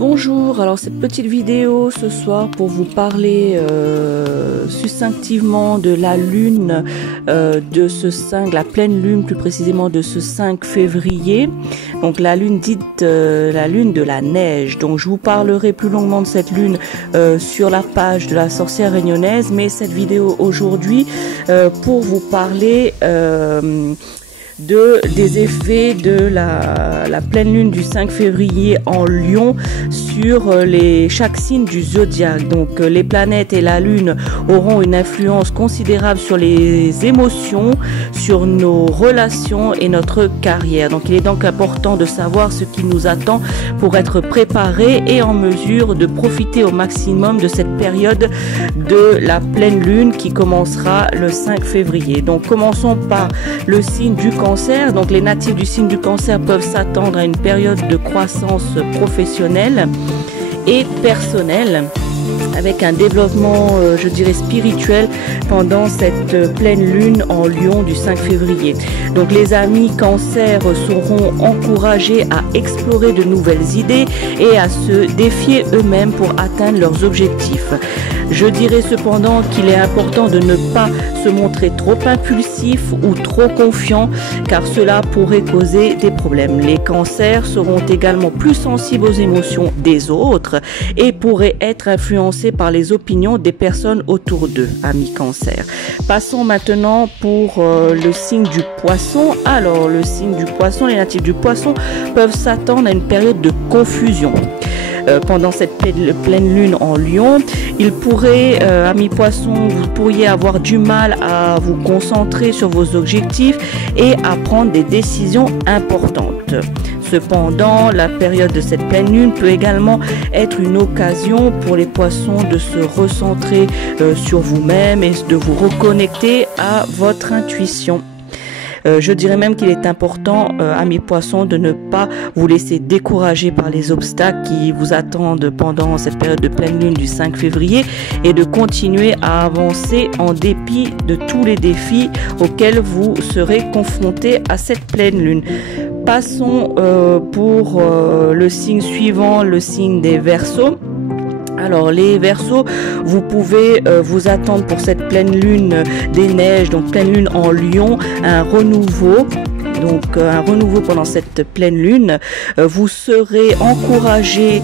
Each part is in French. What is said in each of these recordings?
Bonjour, alors cette petite vidéo ce soir pour vous parler succinctement de la lune de ce 5, la pleine lune plus précisément de ce 5 février, donc la lune dite la lune de la neige. Donc je vous parlerai plus longuement de cette lune sur la page de la sorcière réunionnaise, mais cette vidéo aujourd'hui pour vous parler des effets de la pleine lune du 5 février en Lion sur chaque signe du zodiaque. Donc les planètes et la lune auront une influence considérable sur les émotions, sur nos relations et notre carrière. Donc il est donc important de savoir ce qui nous attend pour être préparé et en mesure de profiter au maximum de cette période de la pleine lune qui commencera le 5 février. Donc commençons par le signe du Cancer. Donc les natifs du signe du Cancer peuvent s'attendre à une période de croissance professionnelle et personnelle, avec un développement, je dirais, spirituel pendant cette pleine lune en Lion du 5 février. Donc les amis Cancer seront encouragés à explorer de nouvelles idées et à se défier eux-mêmes pour atteindre leurs objectifs. Je dirais cependant qu'il est important de ne pas se montrer trop impulsif ou trop confiant, car cela pourrait causer des problèmes. Les cancers seront également plus sensibles aux émotions des autres et pourraient être influencés par les opinions des personnes autour d'eux, amis Cancer. Passons maintenant pour le signe du Poisson. Alors le signe du Poisson, les natifs du Poisson peuvent s'attendre à une période de confusion. Pendant cette pleine lune en Lion, il pourrait, amis Poissons, vous pourriez avoir du mal à vous concentrer sur vos objectifs et à prendre des décisions importantes. Cependant, la période de cette pleine lune peut également être une occasion pour les Poissons de se recentrer sur vous-même et de vous reconnecter à votre intuition. Je dirais même qu'il est important, amis Poissons, de ne pas vous laisser décourager par les obstacles qui vous attendent pendant cette période de pleine lune du 5 février et de continuer à avancer en dépit de tous les défis auxquels vous serez confrontés à cette pleine lune. Passons pour le signe suivant, le signe des Verseaux. Alors les Verseaux, vous pouvez vous attendre pour cette pleine lune des neiges, donc pleine lune en Lion, un renouveau. Donc un renouveau pendant cette pleine lune. Vous serez encouragé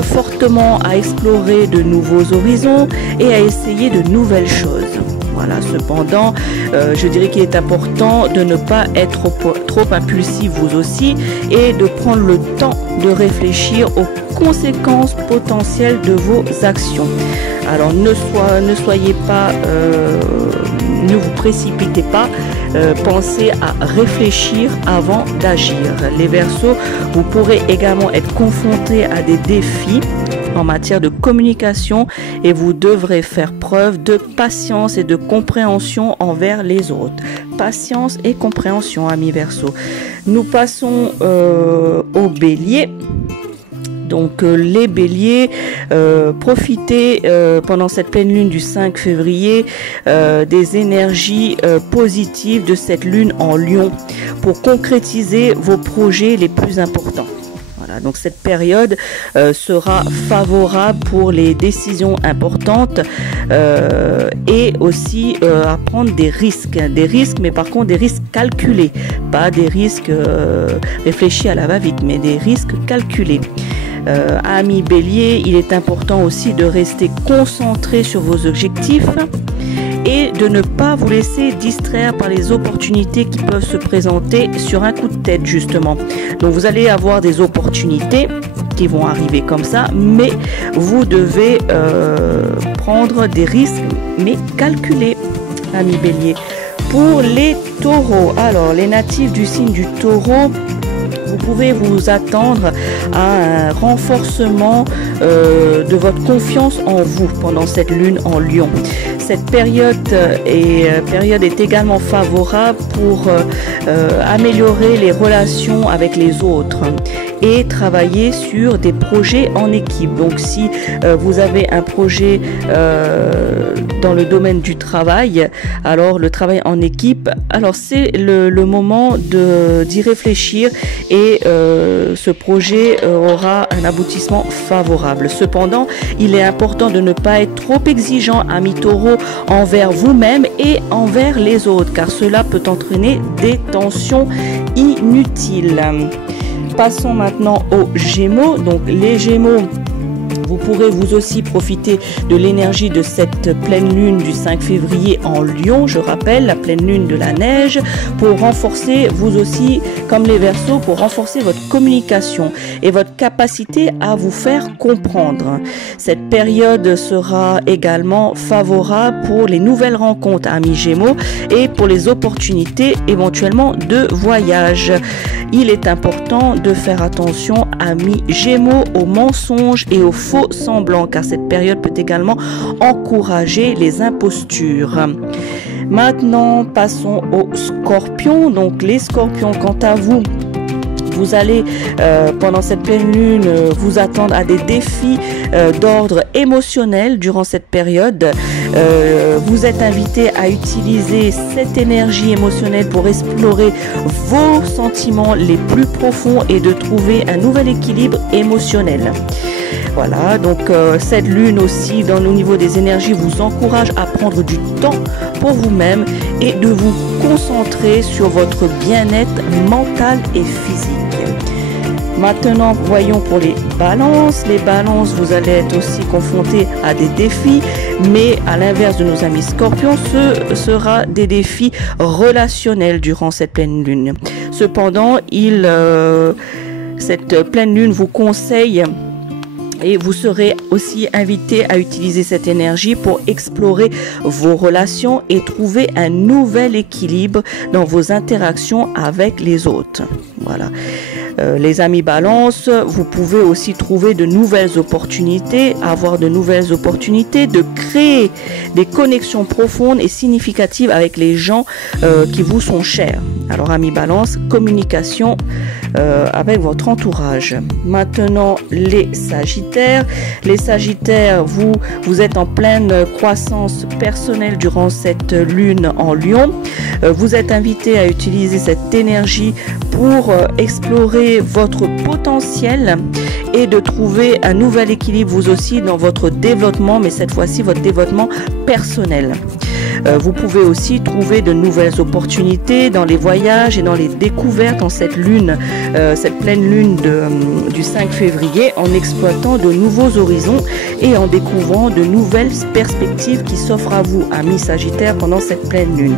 fortement à explorer de nouveaux horizons et à essayer de nouvelles choses. Voilà, cependant, je dirais qu'il est important de ne pas être trop impulsif vous aussi et de prendre le temps de réfléchir aux conséquences potentielles de vos actions. Alors ne vous précipitez pas, pensez à réfléchir avant d'agir. Les Verseaux, vous pourrez également être confrontés à des défis en matière de communication et vous devrez faire preuve de patience et de compréhension envers les autres. Patience et compréhension, amis Verseaux. Nous passons au Bélier. Donc les Béliers, profitez pendant cette pleine lune du 5 février des énergies positives de cette lune en Lion pour concrétiser vos projets les plus importants. Voilà, donc cette période sera favorable pour les décisions importantes et aussi à prendre des risques, mais par contre des risques calculés, pas des risques réfléchis à la va-vite, mais des risques calculés. Amis Bélier, il est important aussi de rester concentré sur vos objectifs et de ne pas vous laisser distraire par les opportunités qui peuvent se présenter sur un coup de tête justement. Donc vous allez avoir des opportunités qui vont arriver comme ça, mais vous devez prendre des risques, mais calculés, amis Bélier. Pour les Taureaux, alors les natifs du signe du Taureau, vous pouvez vous attendre à un renforcement de votre confiance en vous pendant cette lune en Lion. Cette période est également favorable pour améliorer les relations avec les autres et travailler sur des projets en équipe. Donc si vous avez un projet dans le domaine du travail, alors le travail en équipe, alors c'est le moment d'y réfléchir et ce projet aura un aboutissement favorable. Cependant, il est important de ne pas être trop exigeant, amis taureaux, envers vous-même et envers les autres, car cela peut entraîner des tensions inutiles. Passons maintenant aux Gémeaux. Donc les Gémeaux, vous pourrez vous aussi profiter de l'énergie de cette pleine lune du 5 février en Lion, je rappelle, la pleine lune de la neige, pour renforcer, vous aussi, comme les Verseaux, pour renforcer votre communication et votre capacité à vous faire comprendre. Cette période sera également favorable pour les nouvelles rencontres, amis Gémeaux, et pour les opportunités éventuellement de voyage. Il est important de faire attention, amis Gémeaux, aux mensonges et aux faux semblants, car cette période peut également encourager les impostures. Maintenant, passons aux Scorpions. Donc les Scorpions, quant à vous, vous allez pendant cette pleine lune vous attendre à des défis d'ordre émotionnel durant cette période. Vous êtes invité à utiliser cette énergie émotionnelle pour explorer vos sentiments les plus profonds et de trouver un nouvel équilibre émotionnel. Voilà, donc cette lune aussi, au niveau des énergies, vous encourage à prendre du temps pour vous-même et de vous concentrer sur votre bien-être mental et physique. Maintenant, voyons pour les balances. Les balances, vous allez être aussi confrontés à des défis, mais à l'inverse de nos amis Scorpions, ce sera des défis relationnels durant cette pleine lune. Cependant, cette pleine lune vous conseille et vous serez aussi invité à utiliser cette énergie pour explorer vos relations et trouver un nouvel équilibre dans vos interactions avec les autres. Voilà. Les amis Balance, vous pouvez aussi trouver de nouvelles opportunités, avoir de nouvelles opportunités de créer des connexions profondes et significatives avec les gens qui vous sont chers. Alors amis Balance, communication avec votre entourage. Maintenant les Sagittaires. Les Sagittaires, vous êtes en pleine croissance personnelle durant cette lune en Lion. Vous êtes invité à utiliser cette énergie pour explorer votre potentiel et de trouver un nouvel équilibre vous aussi dans votre développement, mais cette fois-ci votre développement personnel. Vous pouvez aussi trouver de nouvelles opportunités dans les voyages et dans les découvertes en cette lune, cette pleine lune du 5 février, en exploitant de nouveaux horizons et en découvrant de nouvelles perspectives qui s'offrent à vous, amis Sagittaires, pendant cette pleine lune.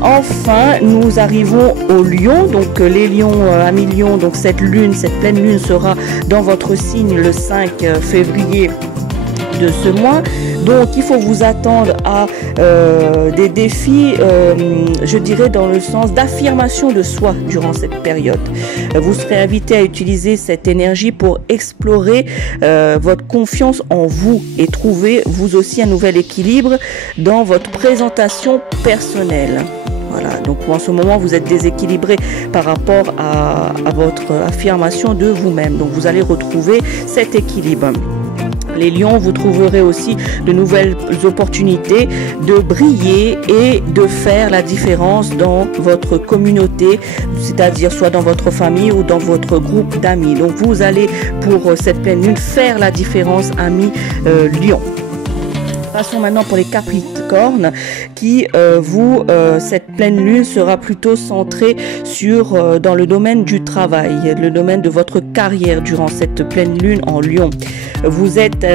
Enfin, nous arrivons au Lion. Donc les Lions, amis Lions, donc cette pleine lune sera dans votre signe le 5 février de ce mois. Donc il faut vous attendre à des défis, je dirais dans le sens d'affirmation de soi durant cette période. Vous serez invité à utiliser cette énergie pour explorer votre confiance en vous et trouver vous aussi un nouvel équilibre dans votre présentation personnelle. Voilà, donc en ce moment vous êtes déséquilibré par rapport à votre affirmation de vous-même. Donc vous allez retrouver cet équilibre. Les lions, vous trouverez aussi de nouvelles opportunités de briller et de faire la différence dans votre communauté, c'est-à-dire soit dans votre famille ou dans votre groupe d'amis. Donc vous allez pour cette pleine lune faire la différence, amis lions. Passons maintenant pour les Capricornes qui, cette pleine lune sera plutôt centrée sur dans le domaine du travail, le domaine de votre carrière durant cette pleine lune en Lion. Vous êtes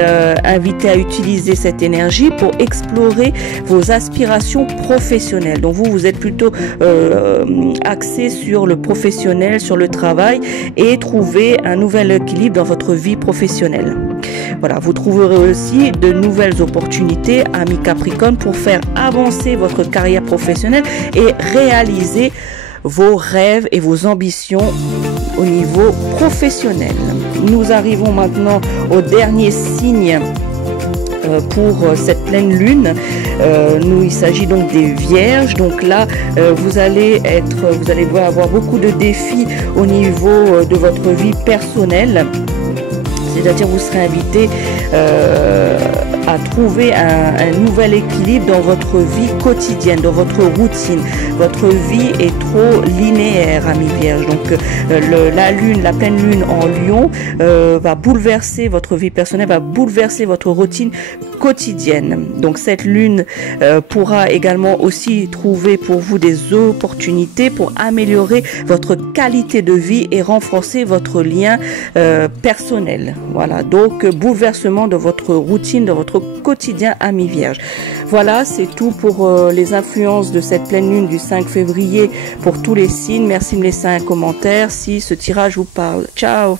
invité à utiliser cette énergie pour explorer vos aspirations professionnelles. Donc vous êtes plutôt axé sur le professionnel, sur le travail et trouver un nouvel équilibre dans votre vie professionnelle. Voilà, vous trouverez aussi de nouvelles opportunités, amis Capricorne, pour faire avancer votre carrière professionnelle et réaliser vos rêves et vos ambitions au niveau professionnel. Nous arrivons maintenant au dernier signe pour cette pleine lune. il s'agit donc des vierges. Donc là, vous allez avoir beaucoup de défis au niveau de votre vie personnelle. C'est-à-dire vous serez invité à trouver un nouvel équilibre dans votre vie quotidienne, dans votre routine. Votre vie est trop linéaire, amis vierges. Donc la pleine lune en Lion va bouleverser votre vie personnelle, va bouleverser votre routine quotidienne. Donc cette lune pourra également aussi trouver pour vous des opportunités pour améliorer votre qualité de vie et renforcer votre lien personnel. Voilà, donc bouleversement de votre routine, de votre quotidien, amis vierges. Voilà, c'est tout pour les influences de cette pleine lune du 5 février pour tous les signes. Merci de me laisser un commentaire si ce tirage vous parle. Ciao!